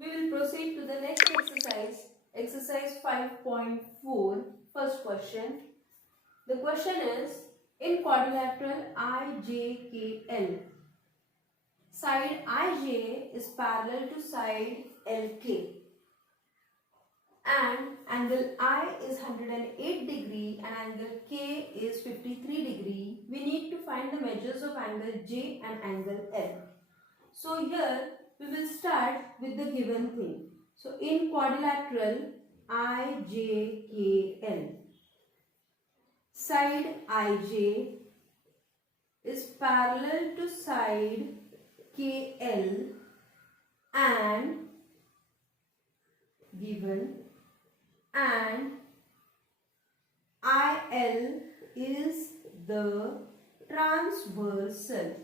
We will proceed to the next exercise, exercise 5.4, first question. The question is, in quadrilateral IJKL, side IJ is parallel to side LK and angle I is 108 degree and angle K is 53 degree. We need to find the measures of angle J and angle L. So here we will start with the given thing. So in quadrilateral IJKL, side IJ is parallel to side KL and given, and IL is the transversal.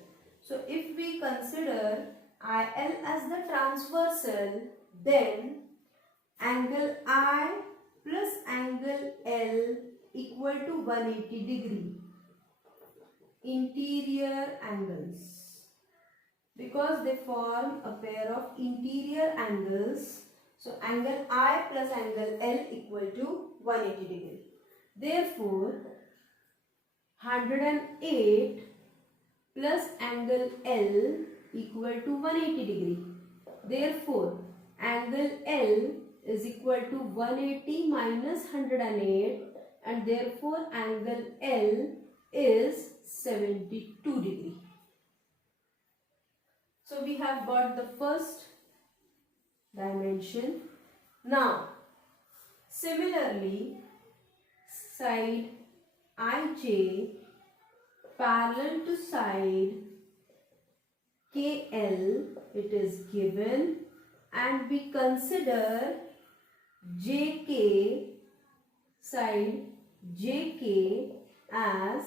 So if we consider IL as the transversal, then angle I plus angle L equal to 180 degree. Interior angles, because they form a pair of interior angles. So angle I plus angle L equal to 180 degree. Therefore, 108 plus angle L equal to 180 degree. Therefore, angle L is equal to 180 minus 108 and therefore angle L is 72 degree. So we have got the first dimension. Now, similarly, side IJ parallel to side KL, it is given, and we consider JK, side JK as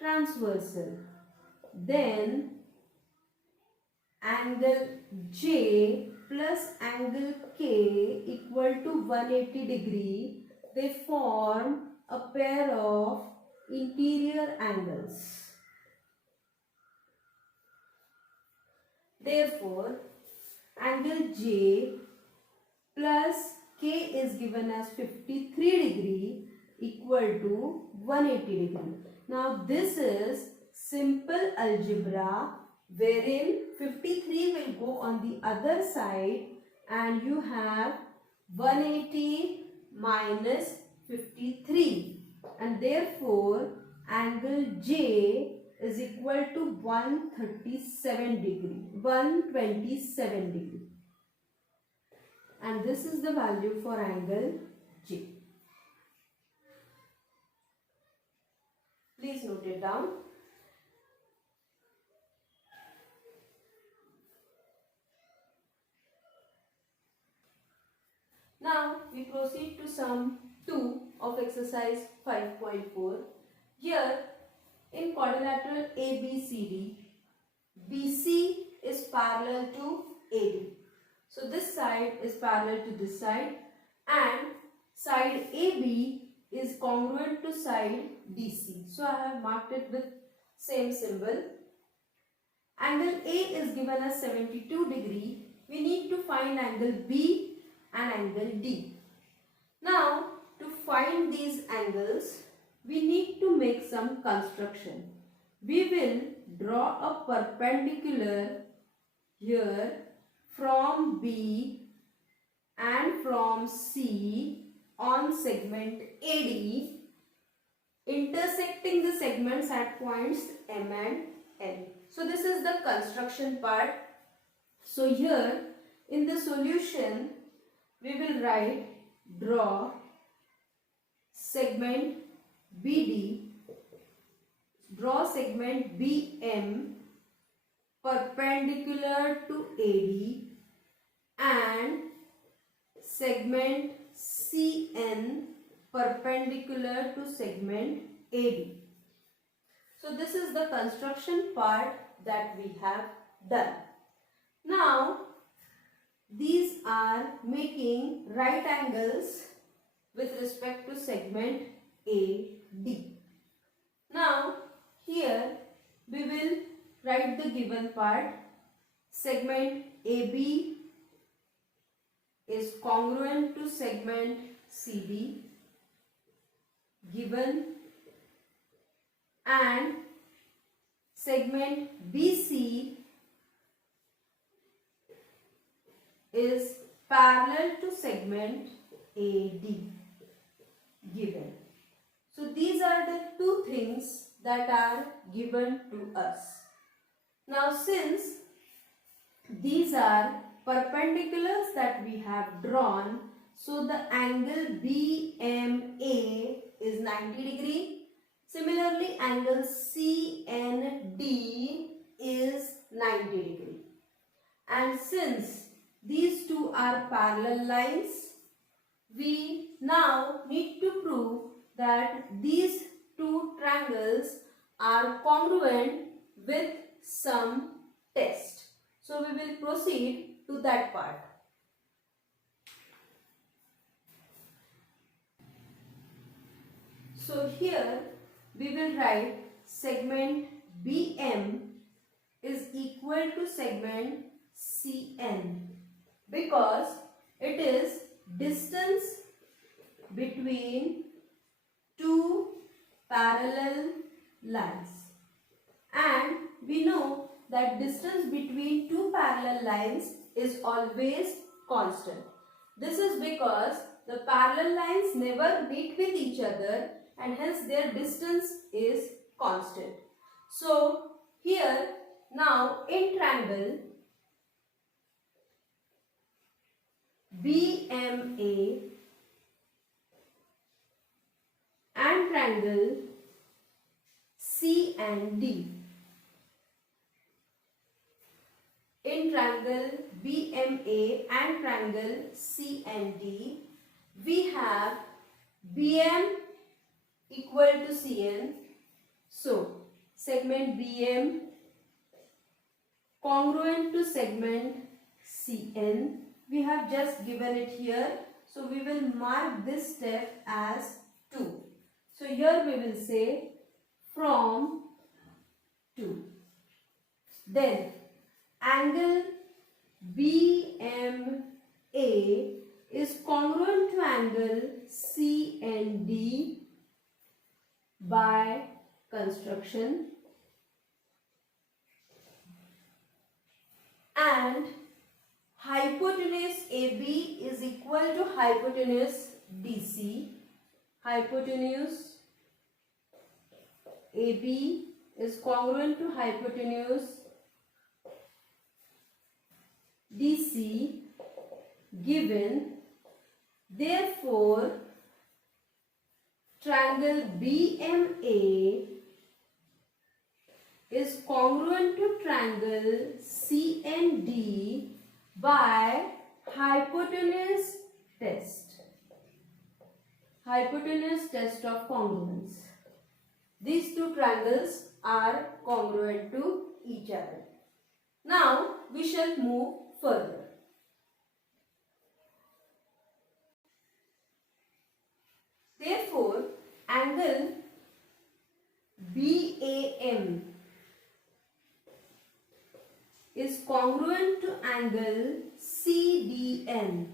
transversal. Then angle J plus angle K equal to 180 degree. They form a pair of interior angles. Therefore, angle J plus K is given as 53 degree equal to 180 degree. Now this is simple algebra wherein 53 will go on the other side and you have 180 minus 53 and therefore angle J is equal to 127 degree. And this is the value for angle J. Please note it down. Now we proceed to sum 2 of exercise 5.4. Here in quadrilateral ABCD, BC is parallel to AD. So this side is parallel to this side and side AB is congruent to side DC. So I have marked it with same symbol. Angle A is given as 72 degree. We need to find angle B and angle D. Now to find these angles, we need to make some construction. We will draw a perpendicular here from B and from C on segment AD, intersecting the segments at points M and N. So this is the construction part. So here in the solution we will write, draw segment BD, draw segment BM perpendicular to AD and segment CN perpendicular to segment AD. So this is the construction part that we have done. Now these are making right angles with respect to segment AD. Now here we will write the given part. Segment AB is congruent to segment CD given, and segment BC is parallel to segment AD given. So these are the two things that are given to us. Now since these are perpendiculars that we have drawn, so the angle BMA is 90 degree. Similarly, angle CND is 90 degree. And since these two are parallel lines, we now need to prove that these two triangles are congruent with some test. So we will proceed to that part. So here we will write segment BM is equal to segment CN because it is distance between two parallel lines, and we know that distance between two parallel lines is always constant. This is because the parallel lines never meet with each other and hence their distance is constant. So here now in triangle BMA and triangle CND, in triangle BMA and triangle CND, we have BM equal to CN. So segment BM congruent to segment CN. We have just given it here. So we will mark this step as 2. So here we will say from 2. Then angle BMA is congruent to angle CND by construction, and hypotenuse AB is equal to hypotenuse DC. Hypotenuse AB is congruent to hypotenuse DC given. Therefore, triangle BMA is congruent to triangle CND by hypotenuse test. Hypotenuse test of congruence. These two triangles are congruent to each other. Now we shall move further. Therefore, angle BAM is congruent to angle CDN.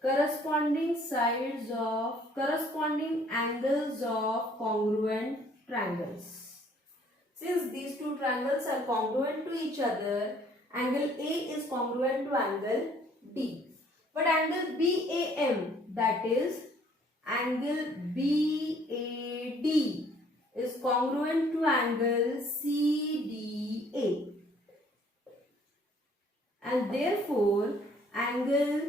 Corresponding angles of congruent triangles. Since these two triangles are congruent to each other, angle A is congruent to angle D. But angle BAM, that is angle BAD, is congruent to angle CDA. And therefore, angle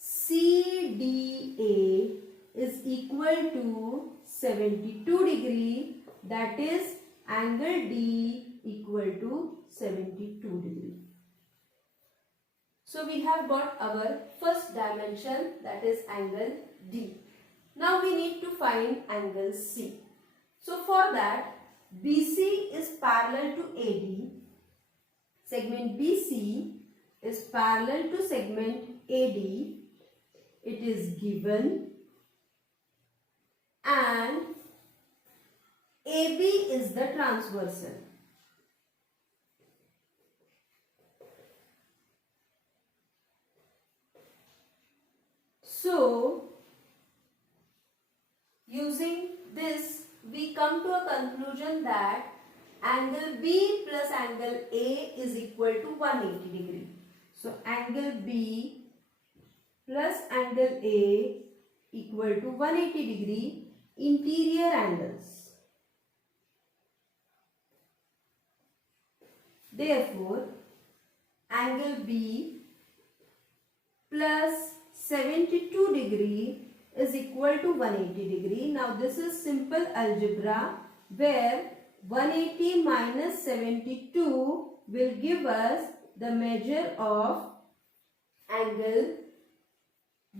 CDA is equal to 72 degree, that is angle D equal to 72 degree. So we have got our first dimension, that is angle D. Now we need to find angle C. So for that, BC is parallel to AD. Segment BC is parallel to segment AD. It is given, and AB is the transversal. So, using this, we come to a conclusion that angle B plus angle A is equal to 180 degree. So, angle B plus angle A equal to 180 degree interior angles. Therefore, angle B plus 72 degree is equal to 180 degree. Now this is simple algebra where 180 minus 72 will give us the measure of angle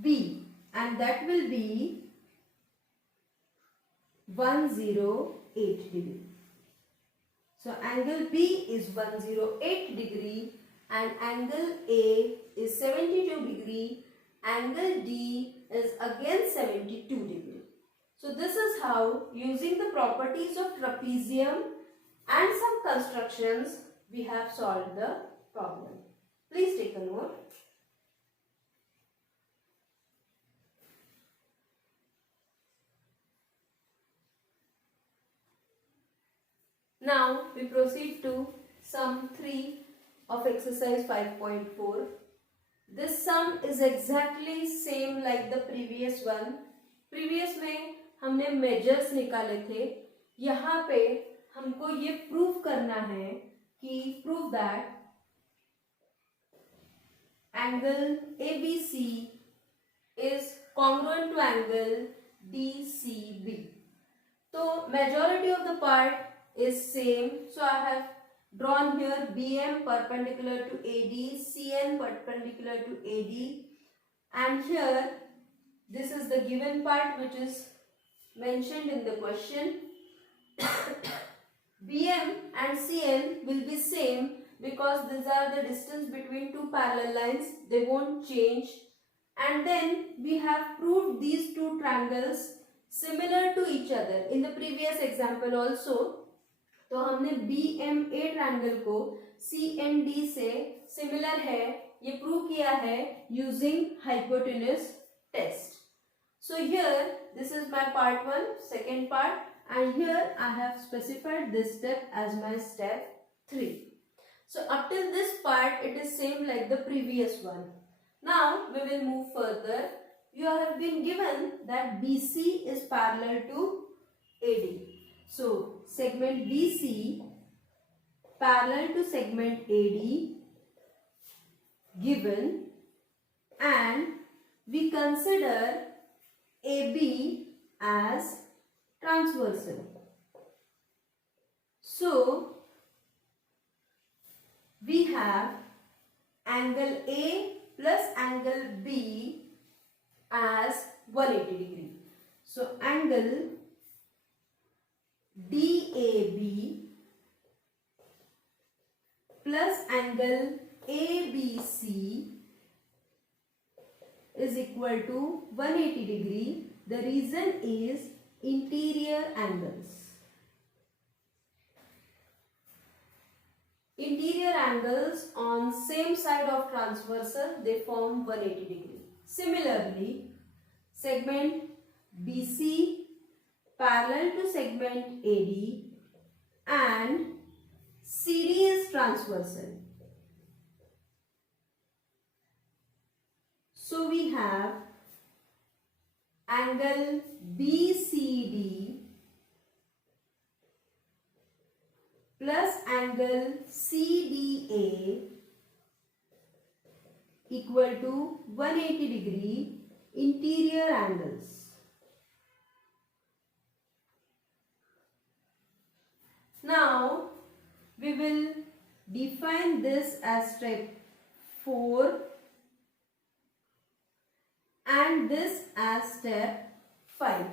B, and that will be 108 degree. So angle B is 108 degree and angle A is 72 degree. Angle D is again 72 degree. So this is how, using the properties of trapezium and some constructions, we have solved the problem. Please take a note. Now we proceed to sum 3 of exercise 5.4. This sum is exactly same like the previous one. Previous में हमने measures निकाले थे. यहाँ पे हमको ये prove करना है कि prove that angle ABC is congruent to angle DCB. So majority of the part is same. So I have drawn here BM perpendicular to AD, CN perpendicular to AD, and here this is the given part which is mentioned in the question. BM and CN will be same because these are the distance between two parallel lines, they won't change. And then we have proved these two triangles similar to each other in the previous example also. तो हमने BMA triangle को CND से similar है ये prove किया है using hypotenuse test. So here this is my part 1, second part, and here I have specified this step as my step 3. So up till this part it is same like the previous one. Now we will move further. You have been given that BC is parallel to AD. So segment BC parallel to segment AD given, and we consider AB as transversal. So we have angle A plus angle B as 180 degree. So angle DAB plus angle ABC is equal to 180 degree. The reason is interior angles. Interior angles on same side of transversal, they form 180 degree. Similarly, segment BC parallel to segment AD and CD is transversal. So we have angle BCD plus angle CDA equal to 180 degree interior angles. Now we will define this as step 4 and this as step 5.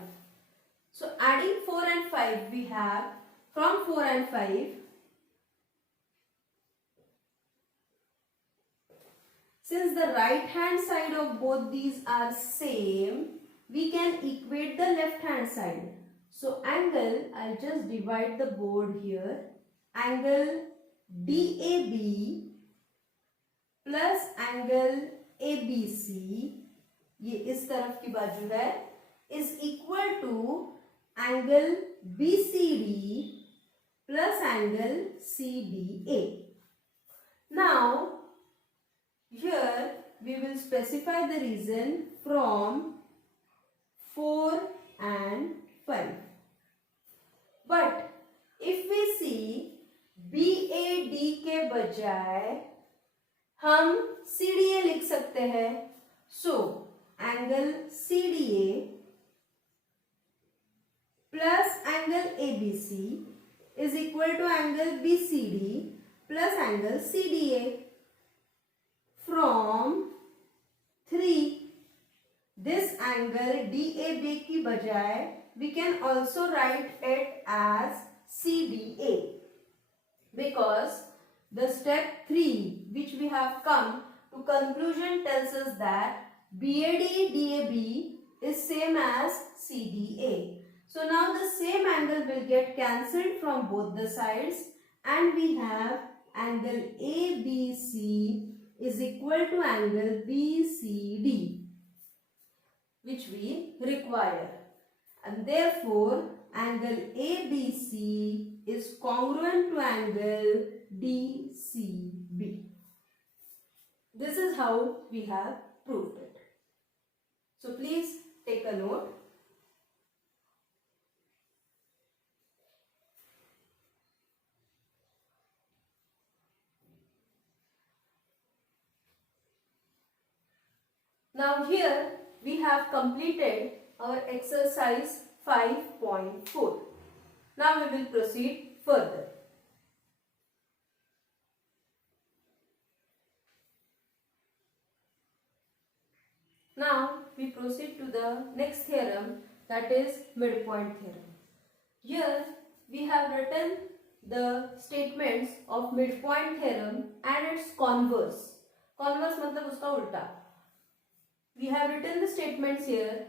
So adding 4 and 5 we have, from 4 and 5, since the right hand side of both these are same, we can equate the left hand side. So angle, I'll just divide the board here, angle DAB plus angle ABC ये इस तरफ की बाजू है, is equal to angle BCD plus angle CDA. Now here we will specify the reason from 4 and 5. But if we see BAD के बजाय हम CDA लिख सकते हैं. So angle CDA plus angle ABC is equal to angle BCD plus angle CDA. From 3, this angle DAB की बजाय we can also write it as CDA, because the step 3 which we have come to conclusion tells us that BAD DAB is same as CDA. So now the same angle will get cancelled from both the sides, and we have angle ABC is equal to angle BCD, which we require, and therefore angle ABC is congruent to angle DCB. This is how we have proved it. So please take a note. Now here we have completed our exercise 5.4. Now we will proceed further. Now we proceed to the next theorem, that is midpoint theorem. Here we have written the statements of midpoint theorem and its converse. Converse मतलब उसका उल्टा. We have written the statements here.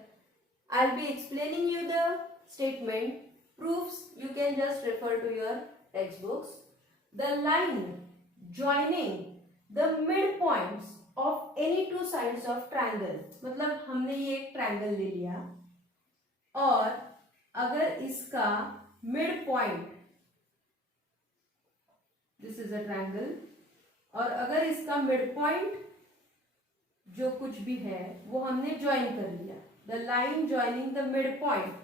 I'll be explaining you the statement. Proofs you can just refer to your textbooks. The line joining the midpoints of any two sides of triangle. मतलब हमने ये एक triangle ले लिया और अगर इसका midpoint, this is a triangle, और अगर इसका midpoint जो कुछ भी है वो हमने ज्वाइन कर लिया. The line joining the mid point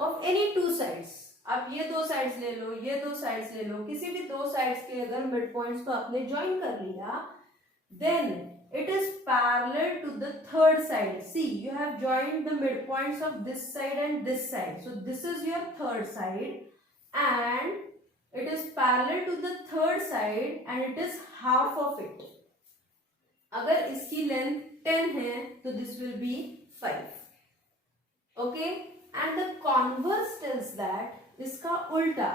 of any two sides. आप ये दो साइड्स ले लो, ये दो साइड्स ले लो, किसी भी दो साइड्स के अगर मिड पॉइंट्स को आपने ज्वाइन कर लिया, then it is parallel to the third side. See you have joined the mid points of this side and this side. So this is your third side and it is parallel to the third side and it is half of it. अगर इसकी length 10 है तो this will be 5. Okay, and the converse tells that इसका उल्टा,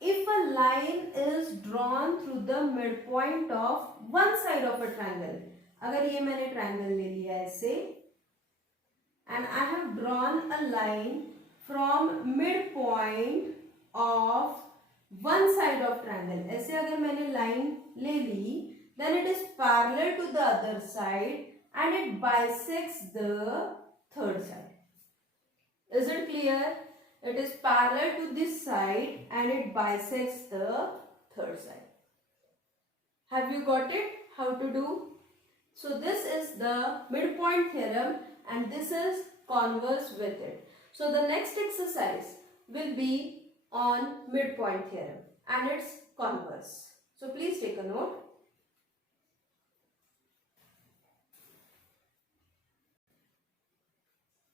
if a line is drawn through the midpoint of one side of a triangle. अगर ये मैंने triangle ले लिया ऐसे and I have drawn a line from midpoint of one side of triangle. ऐसे अगर मैंने line ले ली, then it is parallel to the other side and it bisects the third side. Is it clear? It is parallel to this side and it bisects the third side. Have you got it? How to do? So this is the midpoint theorem and this is converse with it. So the next exercise will be on midpoint theorem and its converse. So please take a note.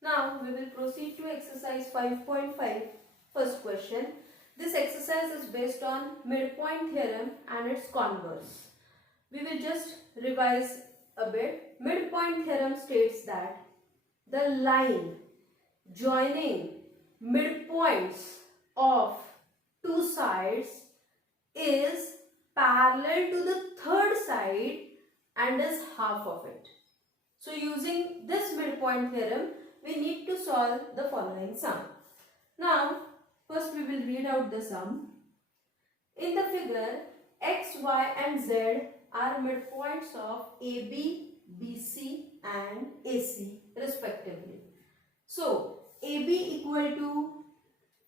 Now we will proceed to exercise 5.5. First question. This exercise is based on midpoint theorem and its converse. We will just revise a bit. Midpoint theorem states that the line joining midpoints of two sides is parallel to the third side and is half of it. So using this midpoint theorem, we need to solve the following sum. Now, first we will read out the sum. In the figure, x, y and z are midpoints of AB, BC and AC respectively. So AB equal to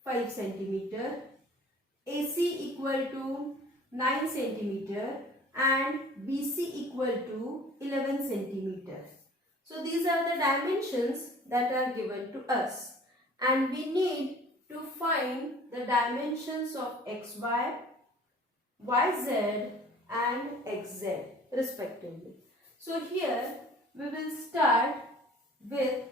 5 centimeter, AC equal to 9 centimeter and BC equal to 11 centimeter. So these are the dimensions that are given to us, and we need to find the dimensions of XY, YZ and XZ respectively. So here we will start with,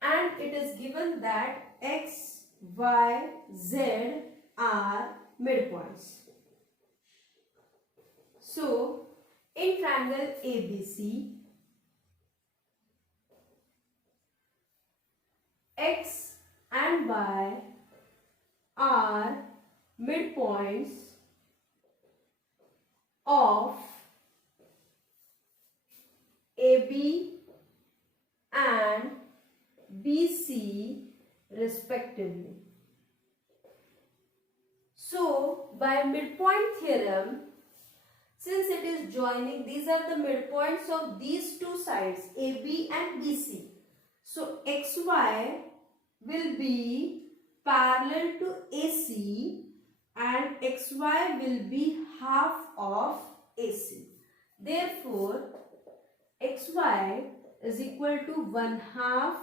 and it is given that X, Y, Z are midpoints. So in triangle ABC, X and Y are midpoints of AB and BC respectively. So by midpoint theorem, since it is joining, these are the midpoints of these two sides AB and BC. So XY will be parallel to AC and XY will be half of AC. Therefore, XY is equal to 1/2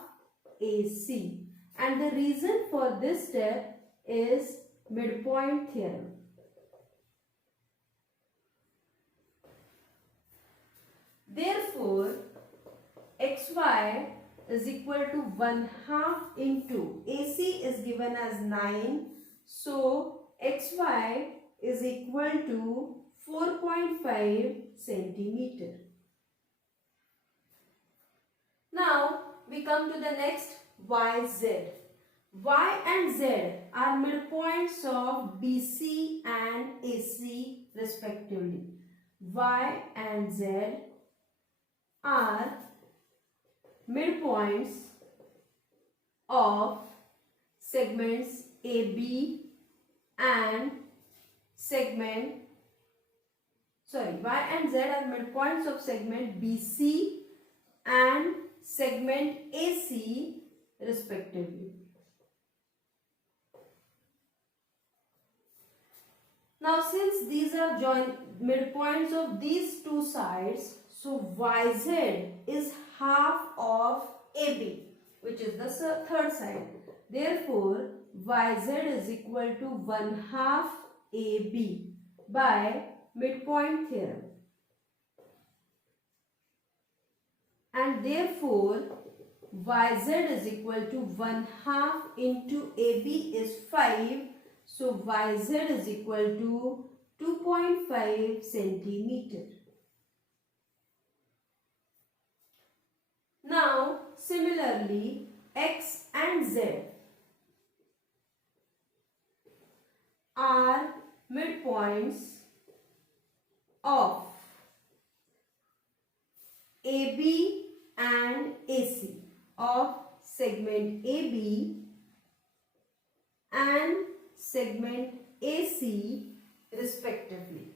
AC. And the reason for this step is midpoint theorem. Therefore, XY is equal to 1/2 into AC is given as 9. So, XY is equal to 4.5 centimeter. Now, we come to the next YZ. Y and Z are midpoints of BC and AC respectively. Y and Z are midpoints of segments AB and Y and Z are midpoints of segment BC and segment AC respectively. Now, since these are midpoints of these two sides, so YZ is half of AB, which is the third side. Therefore, YZ is equal to 1/2 AB by midpoint theorem. And therefore, YZ is equal to 1/2 into AB is 5. So, YZ is equal to 2.5 centimeter. Now, similarly, X and Z are midpoints of AB and AC, of segment AB and segment AC respectively.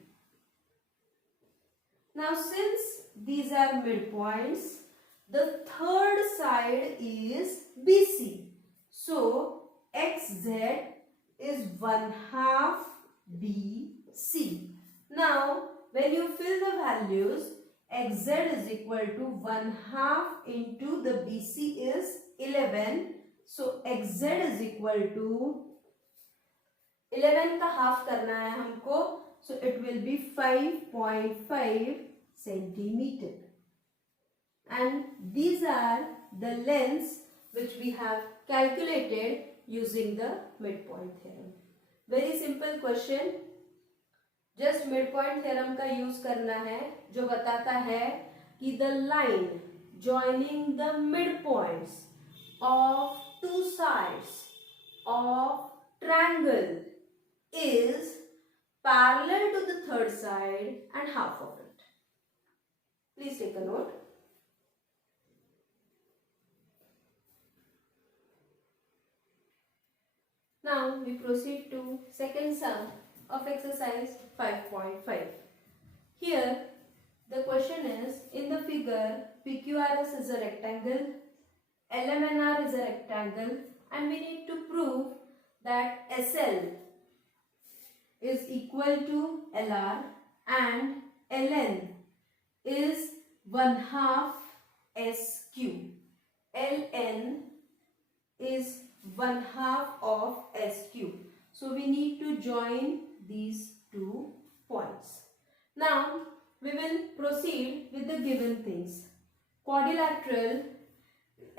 Now, since these are midpoints, the third side is BC. So, XZ is 1/2 BC. Now, when you fill the values, XZ is equal to 1/2 into the BC is 11. So, XZ is equal to 11 का half करना है हमको. So, it will be 5.5 centimeter. And these are the lengths which we have calculated using the midpoint theorem. Very simple question. Just midpoint theorem का use करना है, जो बताता है कि the line joining the midpoints of two sides of triangle is parallel to the third side and half of it. Please take a note. Now we proceed to second sum of exercise 5.5. Here the question is, in the figure, PQRS is a rectangle, LMNR is a rectangle, and we need to prove that SL is equal to LR and LN is 1/2 SQ. LN is 1/2 of SQ. So we need to join these 2 points. Now we will proceed with the given things. Quadrilateral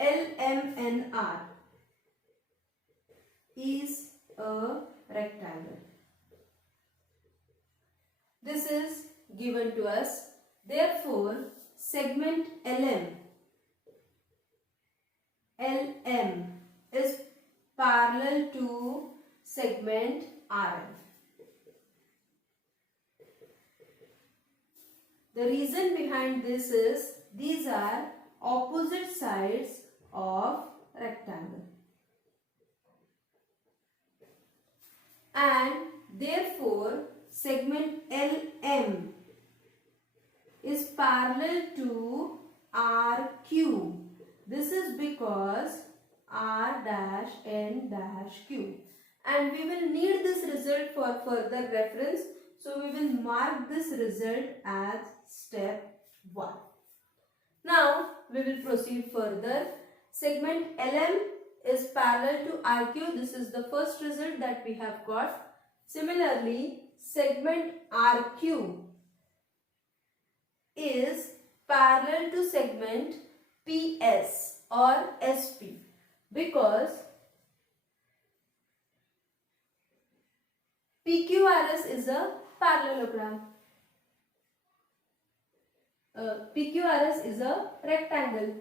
LMNR is a rectangle. This is given to us. Therefore, segment LM is parallel to segment RM. The reason behind this is these are opposite sides of rectangle, and therefore segment LM is parallel to RQ. This is because R dash N dash Q, and we will need this result for further reference. So we will mark this result as step 1. Now we will proceed further. Segment LM is parallel to RQ. This is the first result that we have got. Similarly, segment RQ is parallel to segment PS or SP, because PQRS is a parallelogram. PQRS is a rectangle.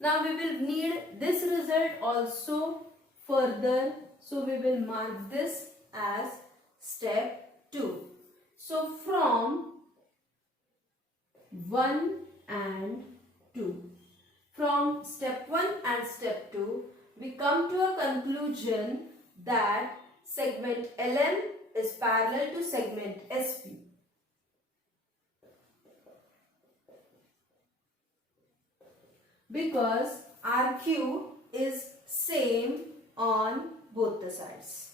Now we will need this result also further. So we will mark this as step 2. So from 1 and 2. From step 1 and step 2, we come to a conclusion that segment LM is parallel to segment SP. Because RQ is same on both the sides.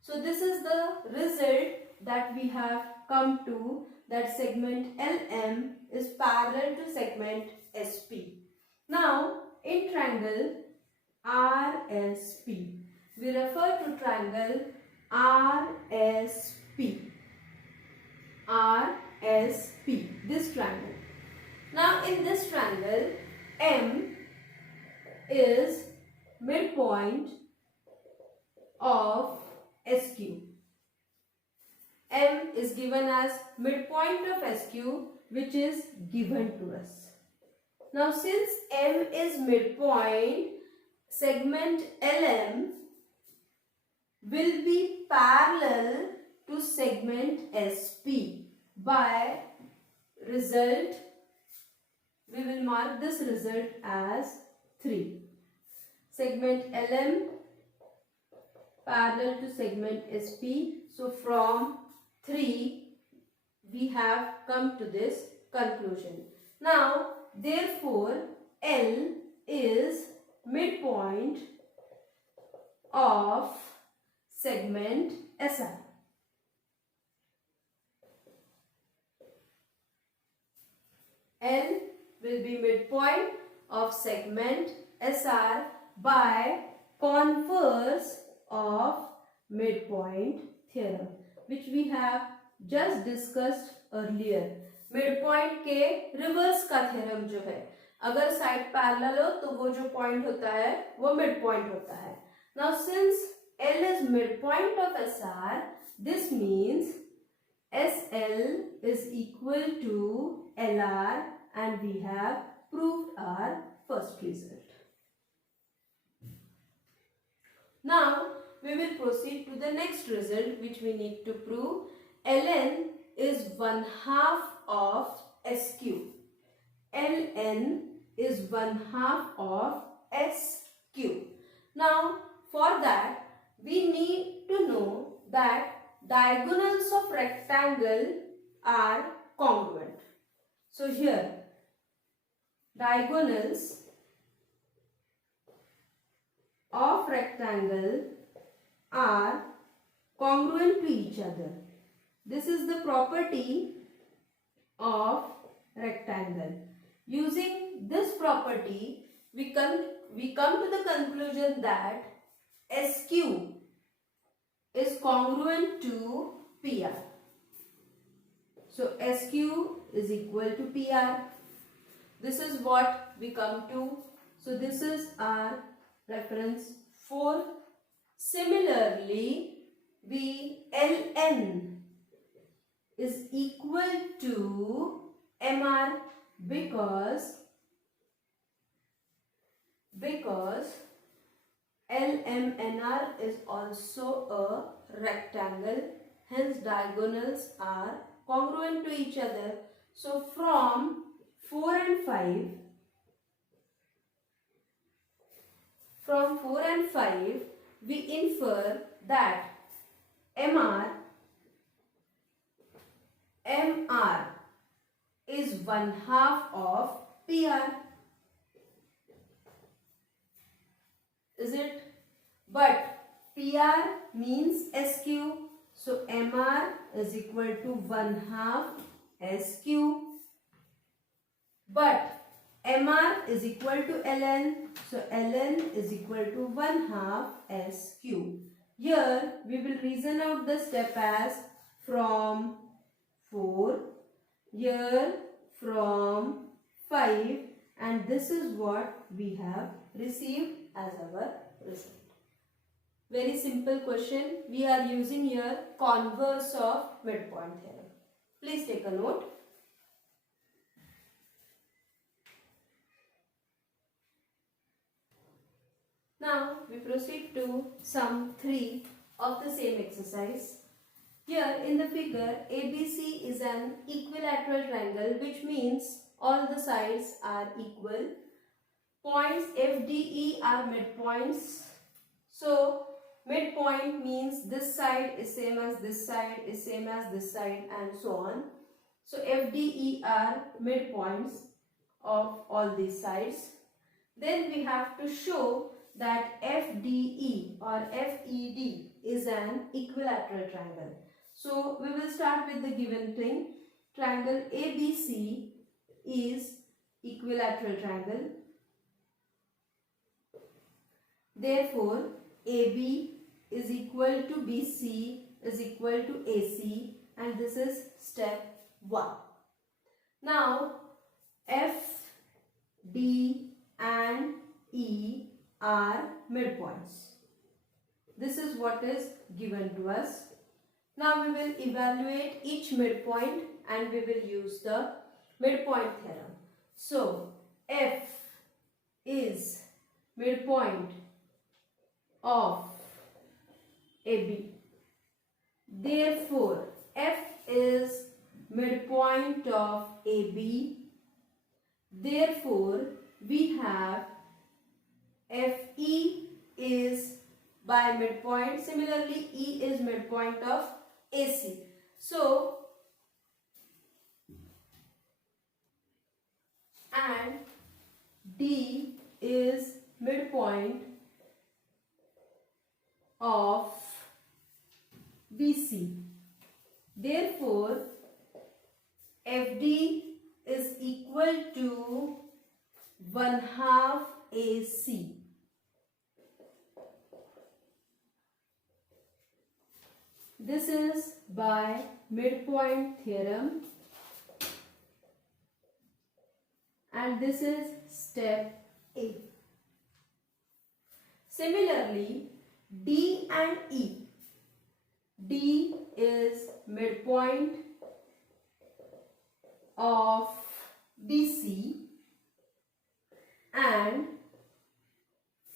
So this is the result that we have come to, that segment LM is parallel to segment SP. Now in triangle RSP, we refer to triangle RSP. RSP, this triangle. Now in this triangle, M is midpoint of SQ. M is given as midpoint of SQ, which is given to us. Now since M is midpoint, segment LM will be parallel to segment SP. By result, we will mark this result as 3. Segment LM parallel to segment SP. So from 3 we have come to this conclusion. Now therefore L is midpoint of segment SR. L will be midpoint of segment SR by converse of midpoint theorem, which we have just discussed earlier. Midpoint के reverse का theorem जो है, अगर side parallel हो तो वो जो point होता है वो मिड पॉइंट होता है. Now since L is midpoint of SR, this means SL is equal to LR, and we have proved our first result. Now we will proceed to the next result, which we need to prove. Ln is 1/2 of SQ. Ln is 1/2 of SQ. Now for that we need to know that diagonals of rectangle are congruent. So here diagonals of rectangle are congruent to each other. This is the property of rectangle. Using this property, we come to the conclusion that SQ is congruent to PR. So SQ is equal to PR. This is what we come to. So this is our reference 4. Similarly, LN is equal to MR because LMNR is also a rectangle, hence diagonals are congruent to each other. So from 4 and 5 we infer that MR is 1/2 of PR. Is it? But PR means SQ. So MR is equal to 1/2 SQ. But MR is equal to LN. So LN is equal to 1/2 SQ. Here we will reason out the step as from 4, here from 5, and this is what we have received as our result. Very simple question. We are using here converse of midpoint theorem. Please take a note. Now we proceed to sum 3 of the same exercise. Here in the figure, ABC is an equilateral triangle, which means all the sides are equal. Points FDE are midpoints. So midpoint means this side is same as this side, is same as this side, and so on. So FDE are midpoints of all these sides. Then we have to show that FDE or FED is an equilateral triangle. So we will start with the given thing. Triangle ABC is equilateral triangle. Therefore, AB is equal to BC is equal to AC, and this is step 1. Now, F, D and E are midpoints. This is what is given to us. Now we will evaluate each midpoint and we will use the midpoint theorem. So, F is midpoint of AB. Therefore, F is midpoint of AB. Therefore, we have FE is by midpoint. Similarly, E is midpoint of AC. So, and D is midpoint of BC. Therefore, FD is equal to 1/2 AC. This is by midpoint theorem, and this is step A. Similarly, D and E. D is midpoint of BC and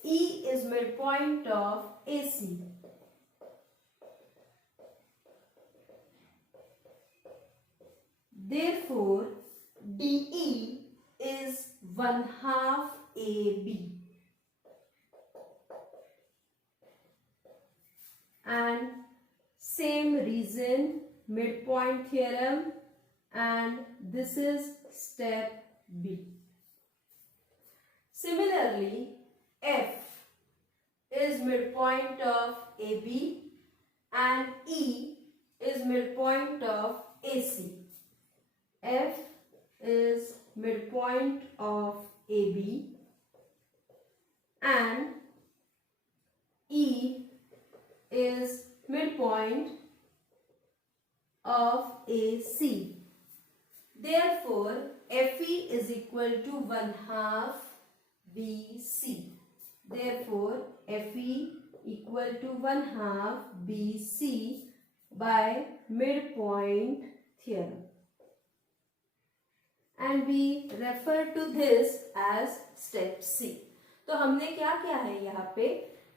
E is midpoint of AC. Therefore, DE is 1/2 AB. And same reason, midpoint theorem, and this is step B. Similarly, F is midpoint of AB and E is midpoint of AC. F is midpoint of AB and E is midpoint of AC. Therefore, FE is equal to 1/2 BC. Therefore, FE equal to 1/2 BC by midpoint theorem. And we refer to this as step C. तो हमने क्या किया है यहाँ पे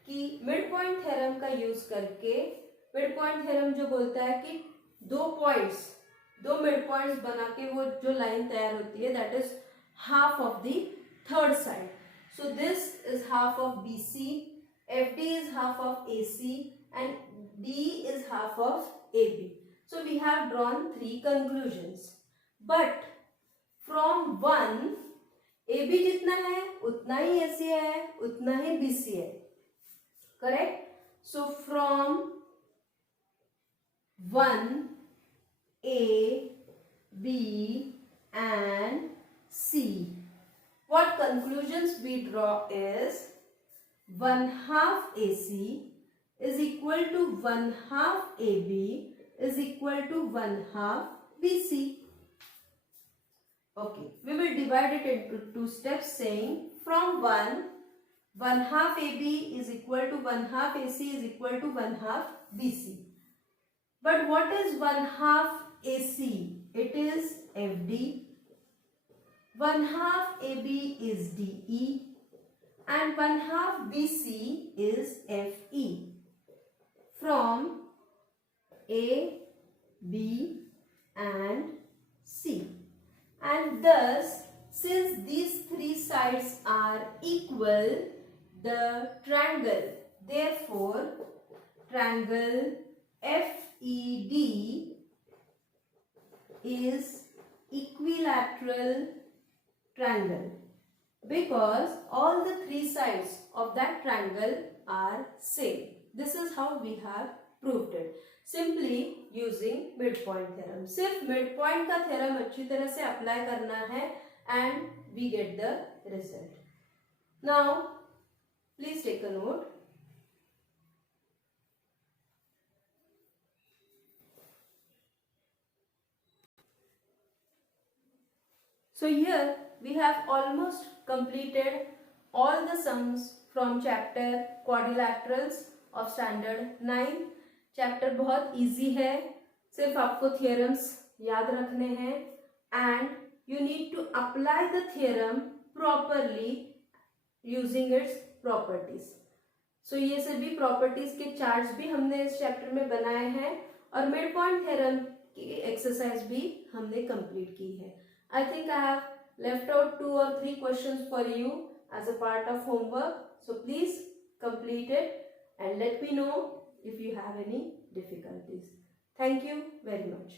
कि mid point theorem का use करके, मिड पॉइंट थ्योरम जो बोलता है कि दो मिड पॉइंट्स बना के वो जो लाइन तैयार होती है that is half of the third side. So this is half of BC, FD is half of AC and D is half of AB. So we have drawn 3 conclusions. But from 1, AB जितना है उतना ही AC है, उतना ही BC है. Correct? So from 1, A, B and C, what conclusions we draw is 1/2 AC is equal to 1/2 AB is equal to 1/2 BC. Okay, we will divide it into 2 steps saying from 1, 1/2 AB is equal to 1/2 AC is equal to 1/2 BC. But what is 1/2 AC? It is FD. 1/2 AB is DE. And 1/2 BC is FE. From A, B and C. And thus, since these 3 sides are equal, the triangle, therefore, triangle FED is equilateral triangle because all the 3 sides of that triangle are same. This is how we have proved it. Simply using midpoint theorem. सिर्फ midpoint का theorem अच्छी तरह से apply करना है and we get the result. Now, please take a note. So here we have almost completed all the sums from chapter quadrilaterals of standard 9. Chapter बहुत easy है, सिर्फ आपको थियरम्स याद रखने हैं and you need to apply the theorem properly using its properties. So ये सभी properties के चार्ट्स भी हमने इस चैप्टर में बनाए हैं और मिड पॉइंट थियरम की एक्सरसाइज भी हमने कंप्लीट की है. I think I have left out 2 or 3 questions for you as a part of homework. So please complete it and let me know if you have any difficulties. Thank you very much.